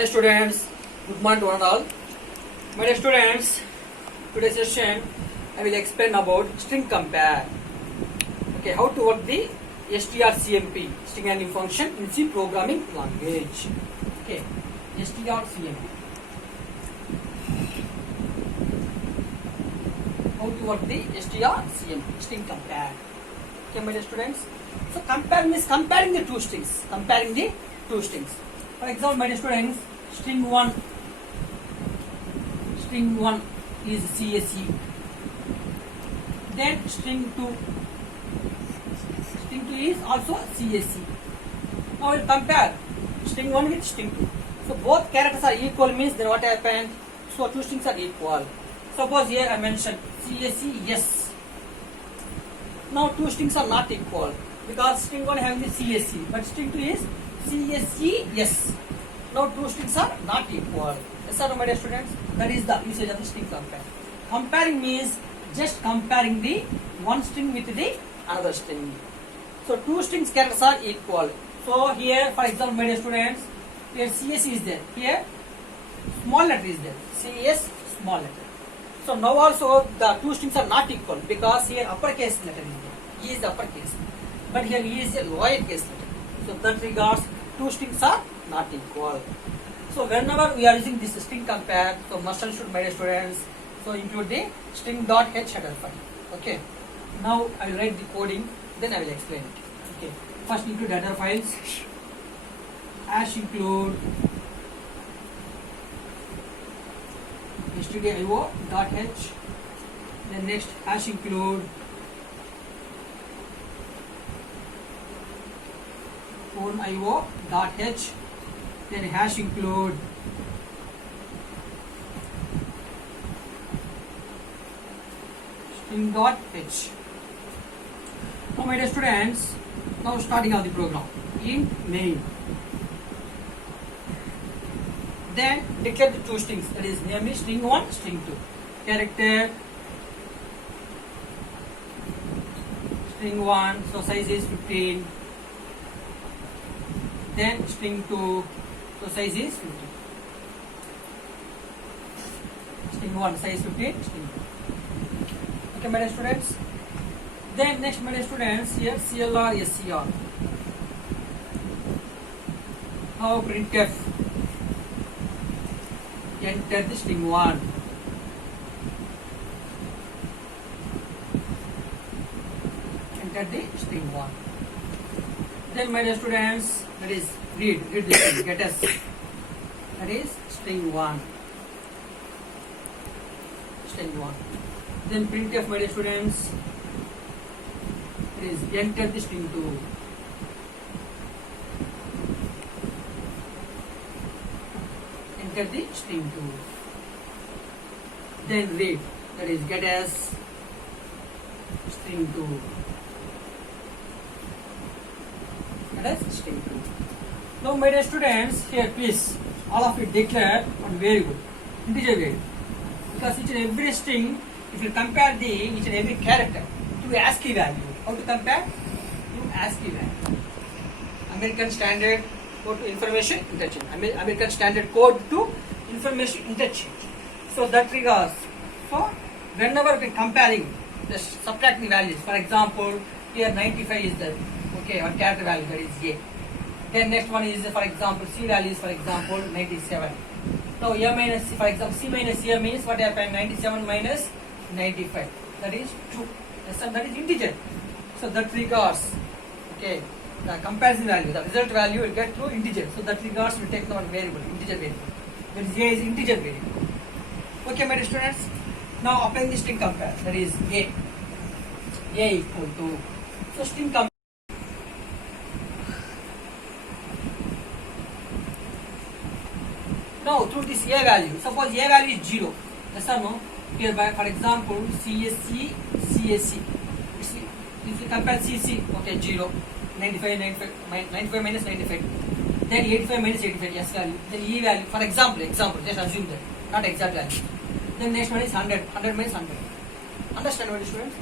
Hi students, good morning to one and all. My dear students, today's session I will explain about string compare. Okay, how to work the strcmp, string handling function in C programming language. Okay, strcmp. How to work the strcmp, string compare. Okay, my dear students. So compare means comparing the two strings. Comparing the two strings. For example, my dear students, string 1 is CSE. Then string 2 is also CSE. Now we'll compare string 1 with string 2. So both characters are equal means then what happened? So two strings are equal. Suppose here I mentioned CSE yes. Now two strings are not equal because string 1 having the CSE but string 2 is CSE yes. Now two strings are not equal. Yes or no, my dear students? That is the usage of the string compare. Comparing means just comparing the one string with the another string. So two strings characters are equal. So here, for example, my dear students, here CSE is there. Here small letter is there. CS small letter. So now also the two strings are not equal because here uppercase letter is there. E is the uppercase, but here E is a lowercase letter. So that regards two strings are not equal. So whenever we are using this string compare, so must and should, my dear students, so include the string dot h header file. Okay. Now I will write the coding, then I will explain it. Okay. First include header files. Hash include stdio dot h. Then next hash include io dot h. Then hash include string dot h. Now my dear students, now starting of the program in main. Then declare the two strings, that is namely string 1, string 2. Character string 1, so size is 15. Then string 2, so size is 15. String 1 size 15, string 2. Okay, my dear students. Then next, my dear students, here CLR SCR. Now printf. Enter the string 1. Enter the string 1. Then my dear students, that is read this string, get s. That is string 1. String 1. Then printf, my dear students, that is enter the string 2. Enter the string 2. Then read, that is get s string 2. That is string 2. Now my dear students, here please all of you declare one variable, integer variable, because each and every string, if you compare the each and every character to ASCII value. How to compare? To ASCII value. American Standard Code to Information Interchange. American Standard Code to Information Interchange. So that regards. So whenever we are comparing, just subtract the values. For example, here 95 is the one character value, that is A. Then next one is, for example, C value is, for example, 97. Now A minus C, for example, C minus A means what happened? 97 minus 95. That is 2. Yes, and that is integer. So that regards, okay, the comparison value, the result value will get through integer. So that regards we take one variable, integer variable. That is A is integer variable. Okay, my dear students. Now applying the string compare, that is A equal to, so string compare. Now through this A value, suppose A value is 0. Yes or no? Here by, for example, CSE. If you compare CC, okay, 0. 95 minus 95. Then 85 minus 85, yes value. Then E value, for example, just assume that, not exact value. Then next one is 100. 100 minus 100. Understand what, students?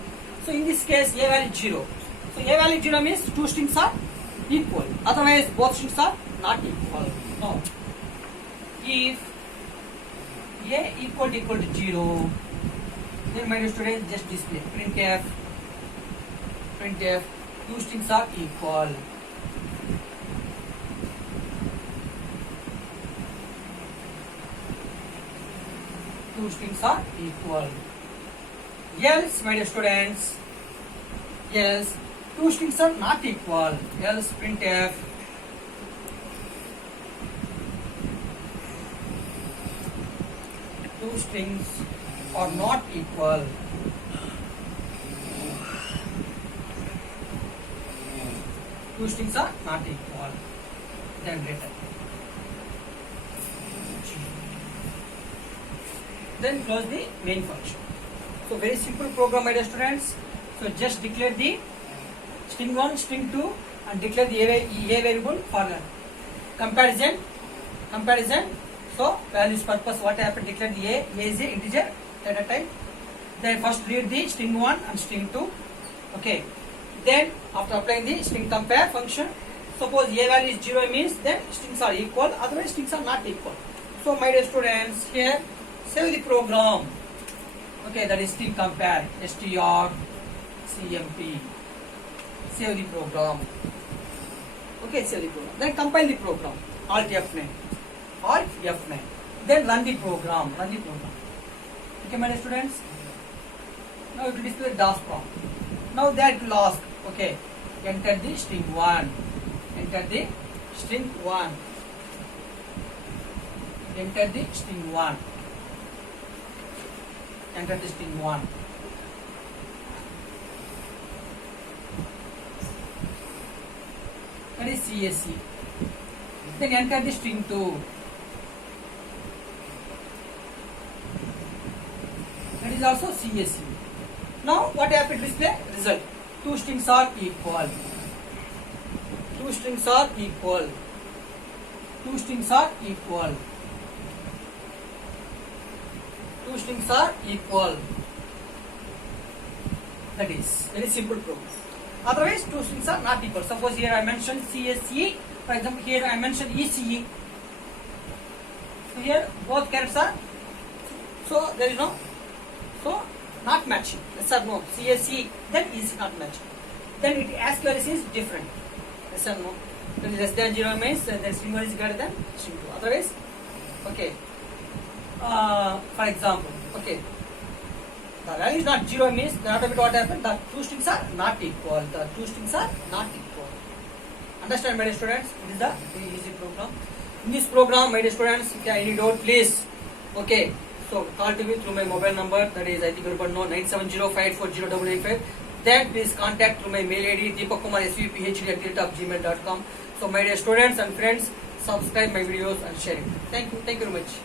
So in this case, A value is 0. So A value 0 means two strings are equal. Otherwise, both strings are not equal. No. if a equal to 0, then my dear students just display printf two strings are equal. Two strings are equal. Else, my dear students, else two strings are not equal. Else printf two strings are not equal. Two strings are not equal. Then return. Then close the main function. So very simple program, my dear students. So just declare the string 1, string 2 and declare the a variable for the comparison. So values purpose, what happened, declare the a is a integer data type. Then first read the string 1 and string 2. Okay. Then after applying the string compare function, suppose a value is 0 means then strings are equal, otherwise strings are not equal. So my dear students, here save the program. Okay, that is string compare, strcmp. Save the program. Okay, save the program. Then compile the program. Alt F9. Then run the program. Okay, my dear students. Now it will display DOS prompt. Now that will ask, okay, enter the string 1. Enter the string 1. Enter the string 1. Enter the string 1. That is CSC. Then enter the string 2. That is also CSC. Now what happened? Display result. Two strings are equal. Two strings are equal. Two strings are equal. Two strings are equal. That is very simple program. Otherwise, two strings are not equal. Suppose here I mentioned CSE. For example, here I mentioned ECE. So here both characters are. So there is no. So not matching. Yes or no? CSE, then ECE not matching. Then it accuracy is different. Yes or no? When less than 0 means the string 1 is greater than string 2. Otherwise, okay. For example, okay. The value is not 0 means the automatic what happened? The two strings are not equal. The two strings are not equal. Understand, my dear students? It is the very easy program. In this program, my dear students, if you have any doubt, please. Okay. So call to me through my mobile number, that is I think everybody know 970-540-885. Then please contact through my mail ID deepakkumarsvphd@gmail.com. So my dear students and friends, subscribe my videos and share it. Thank you very much.